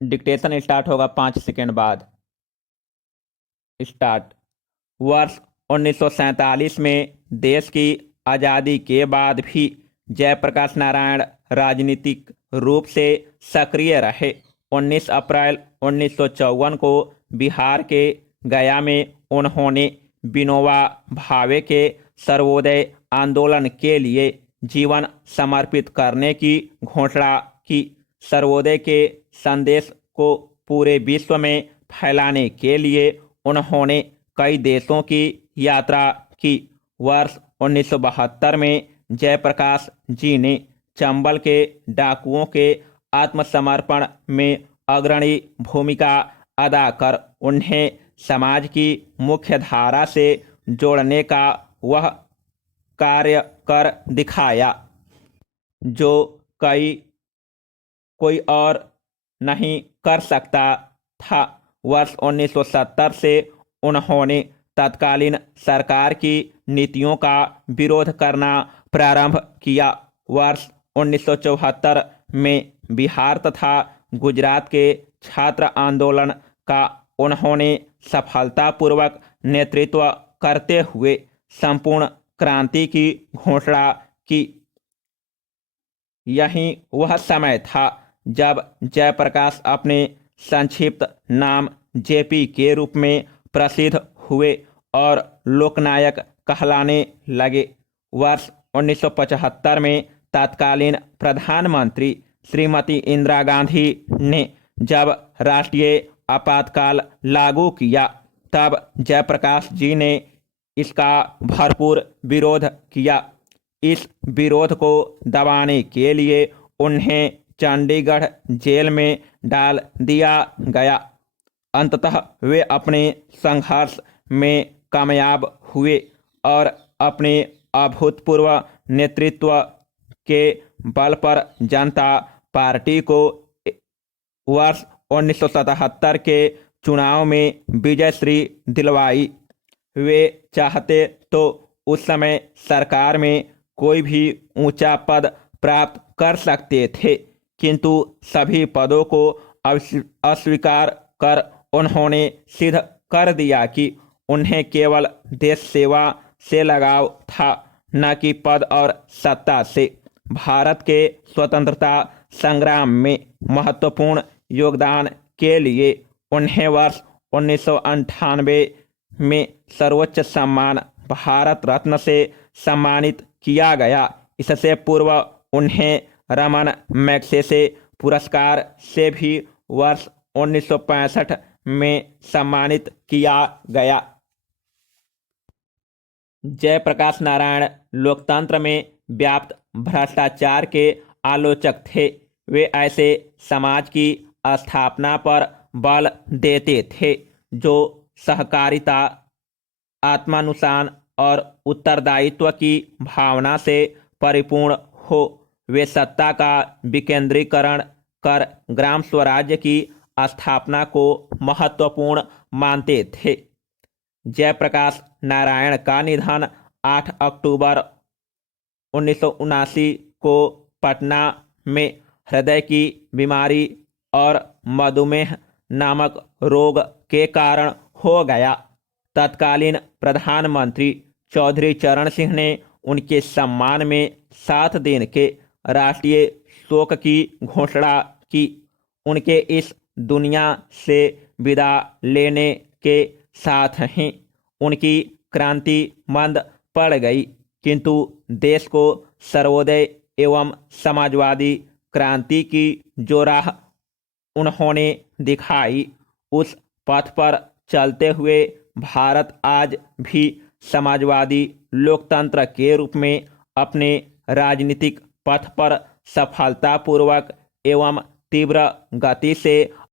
Dictation start होगा 5 second बाद। Start. वर्ष 1947 में देश की आज़ादी के बाद भी जयप्रकाश नारायण राजनीतिक रूप से सक्रिय रहे। 19 अप्रैल 1954 को बिहार के गया में उन्होंने विनोबा भावे के सर्वोदय आंदोलन के लिए जीवन समर्पित करने की घोषणा की। सर्वोदय के संदेश को पूरे विश्व में फैलाने के लिए उन्होंने कई देशों की यात्रा की। वर्ष 1972 में जयप्रकाश जी ने चंबल के डाकुओं के आत्मसमर्पण में अग्रणी भूमिका अदा कर उन्हें समाज की मुख्य धारा से जोड़ने का वह कार्य कर दिखाया जो कोई और नहीं कर सकता था। वर्ष 1970 से उन्होंने तत्कालीन सरकार की नीतियों का विरोध करना प्रारंभ किया। वर्ष 1974 में बिहार तथा गुजरात के छात्र आंदोलन का उन्होंने सफलतापूर्वक नेतृत्व करते हुए संपूर्ण क्रांति की घोषणा की। यही वह समय था जब जयप्रकाश अपने संक्षिप्त नाम जेपी के रूप में प्रसिद्ध हुए और लोकनायक कहलाने लगे। वर्ष 1975 में तत्कालीन प्रधानमंत्री श्रीमती इंदिरा गांधी ने जब राष्ट्रीय आपातकाल लागू किया तब जयप्रकाश जी ने इसका भरपूर विरोध किया। इस विरोध को दबाने के लिए उन्हें चंडीगढ़ जेल में डाल दिया गया। अंततः वे अपने संघर्ष में कामयाब हुए और अपने अभूतपूर्व नेतृत्व के बल पर जनता पार्टी को वर्ष 1977 के चुनाव में विजयश्री दिलवाई। वे चाहते तो उस समय सरकार में कोई भी ऊंचा पद प्राप्त कर सकते थे, किंतु सभी पदों को अस्वीकार कर उन्होंने सिद्ध कर दिया कि उन्हें केवल देश सेवा से लगाव था, न कि पद और सत्ता से। भारत के स्वतंत्रता संग्राम में महत्वपूर्ण योगदान के लिए उन्हें वर्ष 1998 में सर्वोच्च सम्मान भारत रत्न से सम्मानित किया गया। इससे पूर्व उन्हें रमन मैग्सेसे पुरस्कार से भी वर्ष 1965 में सम्मानित किया गया। जयप्रकाश नारायण लोकतंत्र में व्याप्त भ्रष्टाचार के आलोचक थे। वे ऐसे समाज की स्थापना पर बल देते थे जो सहकारिता, आत्मानुशासन और उत्तरदायित्व की भावना से परिपूर्ण हो। वे सत्ता का विकेंद्रीकरण कर ग्राम स्वराज्य की स्थापना को महत्वपूर्ण मानते थे। जयप्रकाश नारायण का निधन 8 अक्टूबर 1979 को पटना में हृदय की बीमारी और मधुमेह नामक रोग के कारण हो गया। तत्कालीन प्रधानमंत्री चौधरी चरण सिंह ने उनके सम्मान में 7 दिन के राष्ट्रीय शोक की घोषणा की। उनके इस दुनिया से विदा लेने के साथ ही उनकी क्रांति मंद पड़ गई, किंतु देश को सर्वोदय एवं समाजवादी क्रांति की जो राह उन्होंने दिखाई, उस पथ पर चलते हुए भारत आज भी समाजवादी लोकतंत्र के रूप में अपने राजनीतिक पथ पर सफलतापूर्वक एवं तीव्र गति से